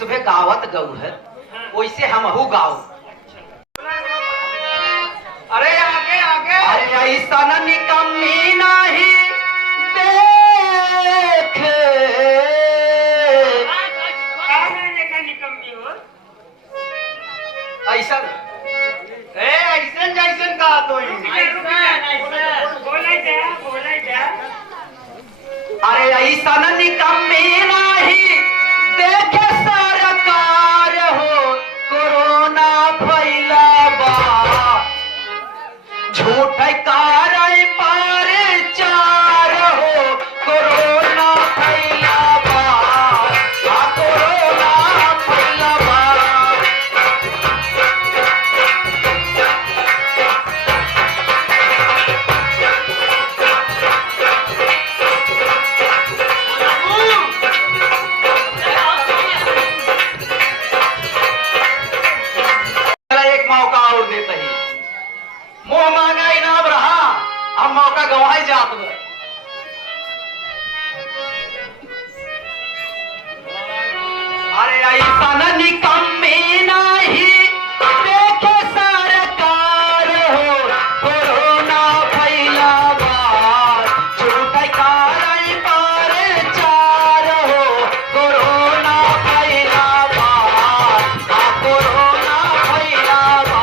सुबह गावत गऊ है, वैसे हमहू गाओ। अरे आगे आगे। अरे ऐसा न निकम्मी नहीं देख निकम्मी हो ऐसा ऐसन जैसन कहा तो बोले क्या अरे ऐसा न निकम्मी नहीं देखे सरकार हो कोरोना फैला बा झूठ कार पर चार हो कोरोना फैला बा कोरोना फैला बा। एक मौका और देते ही मुंह मांगा इनाम रहा, अब मौका गवाई जात में। अरे ऐसा न निकम्मी नहीं देखे सरकार हो कोरोना फैला बा झूठ कार पर चार हो कोरोना फैला बा कोरोना फैला बा।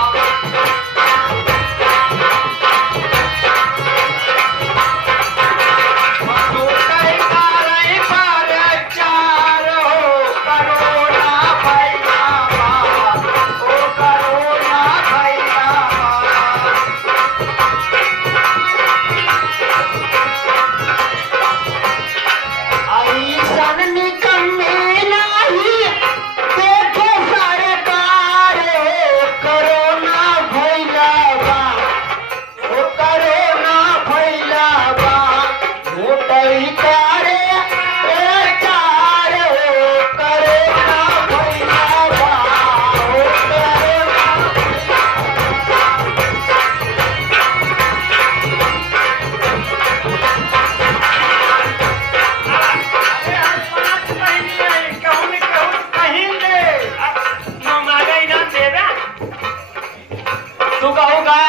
तू कहू का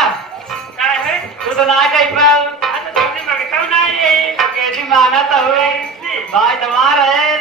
तू तो ना कही पर माना तो हुए भाई तुम्हारा है।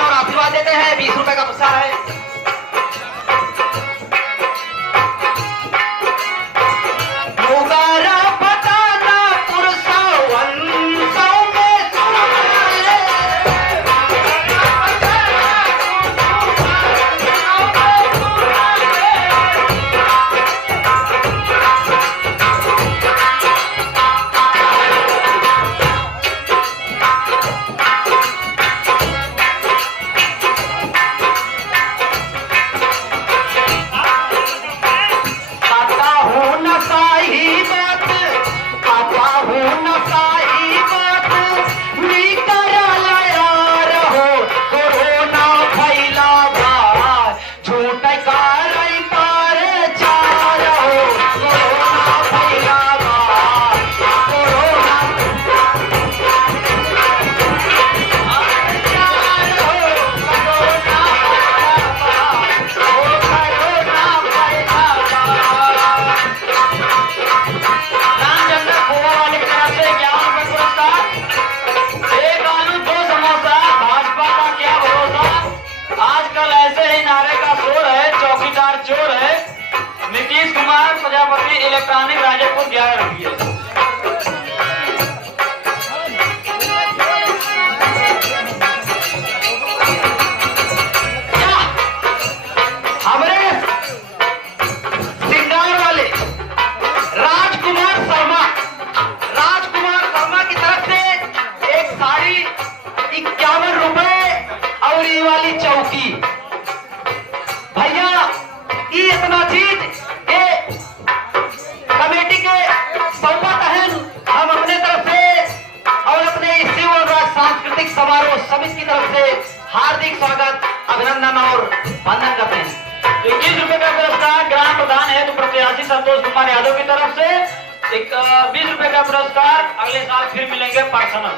और आशीर्वाद देते हैं। 20 रुपए का पुरस्कार है। प्रसाद प्रजापति इलेक्ट्रॉनिक राजपुर 11 रुपये। हमरे सिंगार वाले राजकुमार शर्मा की तरफ से एक साड़ी 51 रुपए और ये वाली चौकी। भैया ये इतना चीज ये कमेटी के सौवा तहन हम अपने तरफ से और अपने इस शिव और राज सांस्कृतिक समारोह समिति की तरफ से हार्दिक स्वागत, अभिनंदन और वंदन करते हैं। 21 रुपए का पुरस्कार ग्राम प्रधान है तो प्रत्याशी संतोष कुमार यादव की तरफ से। 20 रुपए का पुरस्कार अगले साल फिर मिलेंगे पर्सनल।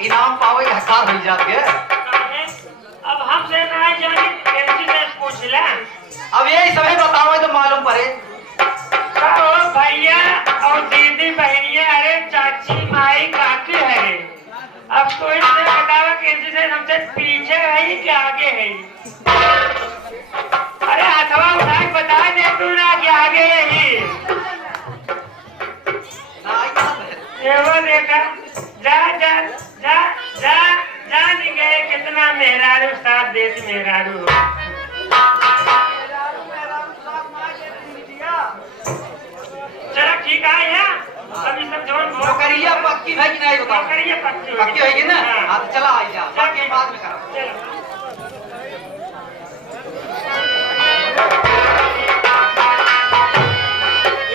इनाम पावे हकार हो जाते हैं। अब हमसे नहीं जानी कैसी से पूछ ले। अब यही समय बताओ तो मालूम पड़े। कहो भैया और दीदी बहनिया, अरे चाची माई काकी है। अब कोई से बताओ कैसी से हमसे पीछे है कि आगे है। अरे हथवा उठा के बता दे तू ना कि आगे है। वो देखा जा जा जा जा जान गए कितना मेहरारू साथ देती मेहरारू। चलो ठीक है यार, अभी सब जोड़ नौकरिया पक्की है कि नहीं बताओ। नौकरिया पक्की होगी ना। हाँ। चला आई जा, बाकी बाद में करो। चलो।